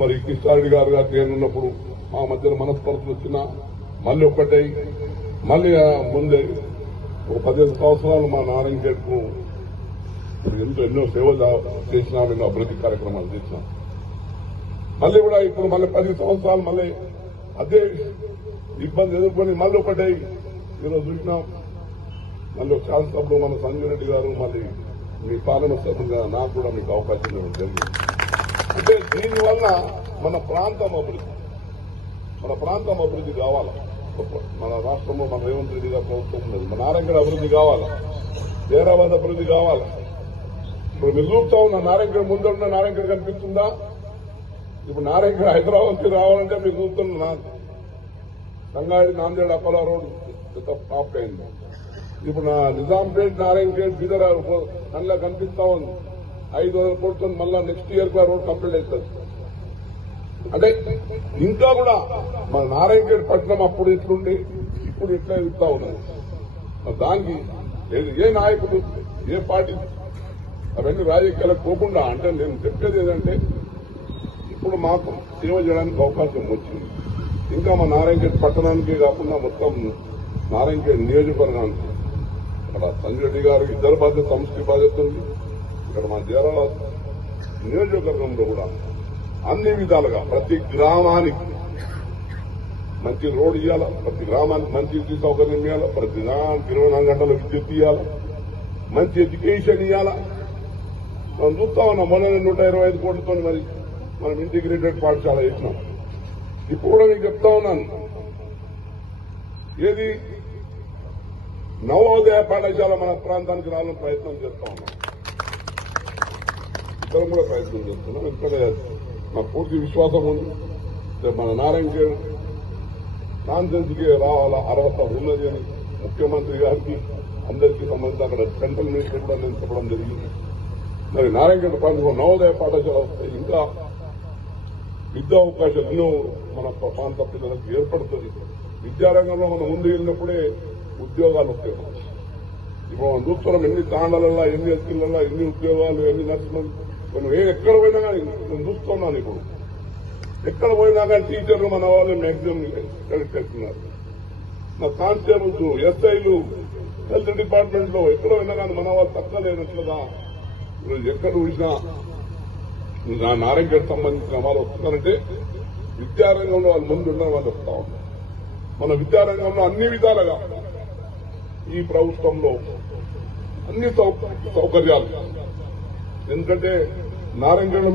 మరి కృష్ణారెడ్డి గారు నేనున్నప్పుడు మా మధ్యలో మనస్పర్ధలు వచ్చినా మళ్ళీ ఒక్కటై మళ్ళీ ముందే ఒక 15 సంవత్సరాలు మా నారాయణఖేడ్కు ఎన్నో సేవలు చేసినా ఎన్నో అభివృద్ధి కార్యక్రమాలు చేసినా మళ్ళీ కూడా ఇప్పుడు మళ్ళీ 10 సంవత్సరాలు మళ్ళీ అదే ఇబ్బంది ఎదుర్కొని మళ్ళీ ఒకటై ఈరోజు చూసినాం. మళ్ళీ శాసనసభలో మన సంజయ్ రెడ్డి గారు మళ్ళీ మీ పార్లమెంట్ సభ్యులుగా నాకు కూడా మీకు అవకాశం ఇవ్వడం జరిగింది. అంటే దీనివల్ల మన ప్రాంతం అభివృద్ధి కావాలి. మన రాష్ట్రంలో మన రేవంత్ రెడ్డి గారి ప్రభుత్వం ఉన్నది. మన నారాయణఖేడ్ అభివృద్ధి కావాలి, హైదరాబాద్ అభివృద్ధి కావాలి. ఇప్పుడు మీరు చూస్తా ఉన్న నారాయణఖేడ్ ముందున్న నారాయణఖేడ్ కనిపిస్తుందా? ఇప్పుడు నారాయణఖేడ్ హైదరాబాద్ రావాలంటే మీరు చూస్తున్న Sangareddy Nanded Apollo road top అయింది. ఇప్పుడు నా నిజాంపేట్ నారాయణఖేడ్ బీదర్ కళ్ళ కనిపిస్తా ఉంది. 500 కోట్లతో మళ్ళా నెక్స్ట్ ఇయర్ కు రోడ్ కంప్లీట్ అవుతుంది. అంటే ఇంకా కూడా మన నారాయణఖేడ్ పట్టణం అప్పుడు ఎట్లుండి ఇప్పుడు ఎట్లా ఎదుగుతా ఉన్నది. దానికి ఏ నాయకుడు ఏ పార్టీ అవన్నీ రాజకీయాలకు పోకుండా అంటే నేను చెప్పేది ఏదంటే ఇప్పుడు మాకు సేవ చేయడానికి అవకాశం వచ్చింది. ఇంకా మా నారాయణఖేడ్ పట్టణానికి కాకుండా మొత్తం నారాయణఖేడ్ నియోజకవర్గానికి ఇక్కడ సంజయ్ రెడ్డి గారు ఇద్దరు బాధ్యత, సంస్థ బాధ్యత ఉంది. ఇక్కడ మా జీరాల నియోజకవర్గంలో కూడా అన్ని విధాలుగా ప్రతి గ్రామానికి మంచి రోడ్ ఇవ్వాలా, ప్రతి గ్రామానికి మంచి విద్యుత్ సౌకర్యం ఇవ్వాలా, ప్రతి గ్రామానికి 24 గంటల విద్యుత్ ఇవ్వాలా, మంచి ఎడ్యుకేషన్ ఇవ్వాలా. మనం చూస్తా ఉన్నాం. మొన్న 125 కోట్లతో మరి మనం ఇంటిగ్రేటెడ్ పాఠశాల చేసినాం. ఇప్పుడు కూడా మీకు చెప్తా ఉన్నాను, ఏది నవోదయ పాఠశాల మన ప్రాంతానికి రావాలని ప్రయత్నం చేస్తా ఉన్నాం. ఇద్దరం కూడా ప్రయత్నం చేస్తున్నాం. ఇక్కడ నాకు పూర్తి విశ్వాసం ఉంది. మన నారాయణఖేడ్ కాన్ఫరెన్స్కి రావాలా, అర్హత ఉన్నది అని ముఖ్యమంత్రి గారికి అందరికీ సంబంధించి అక్కడ సెంట్రల్ మినిస్టర్ కూడా నేను చెప్పడం జరిగింది. మరి నారాయణఖేడ్ ప్రాంతంలో నవోదయ పాఠశాల వస్తాయి, ఇంకా విద్యా అవకాశాలు ఎన్నో మన ప్రాంత పిల్లలకు ఏర్పడుతుంది. విద్యారంగంలో మనం ముందు వెళ్ళినప్పుడే ఉద్యోగాలు వస్తాయి. ఇప్పుడు మనం చూస్తున్నాం ఎన్ని తాండాలలో, ఎన్ని ఎత్తులలో, ఎన్ని ఉద్యోగాలు, ఎన్ని నర్సులు. మనం ఎక్కడ పోయినా కానీ నేను చూస్తున్నాను. ఇప్పుడు ఎక్కడ పోయినా కానీ టీచర్లు మన వాళ్ళు మ్యాక్సిమం సెలెక్ట్ చేస్తున్నారు. నా కానిస్టేబుల్స్, ఎస్ఐలు, హెల్త్ డిపార్ట్మెంట్ లో ఎక్కడ పోయినా కానీ మన వాళ్ళు తక్కువ లేనట్లుగా ఈరోజు ఎక్కడ చూసినా నారాయణఖేడ్ సంబంధించిన వాళ్ళు వస్తున్నారంటే విద్యారంగంలో వాళ్ళు ముందున్న వాళ్ళు వస్తా ఉన్నారు. మన విద్యారంగంలో అన్ని విధాలుగా ఈ ప్రభుత్వంలో అన్ని సౌకర్యాలు. ఎందుకంటే నారాయణఖేడ్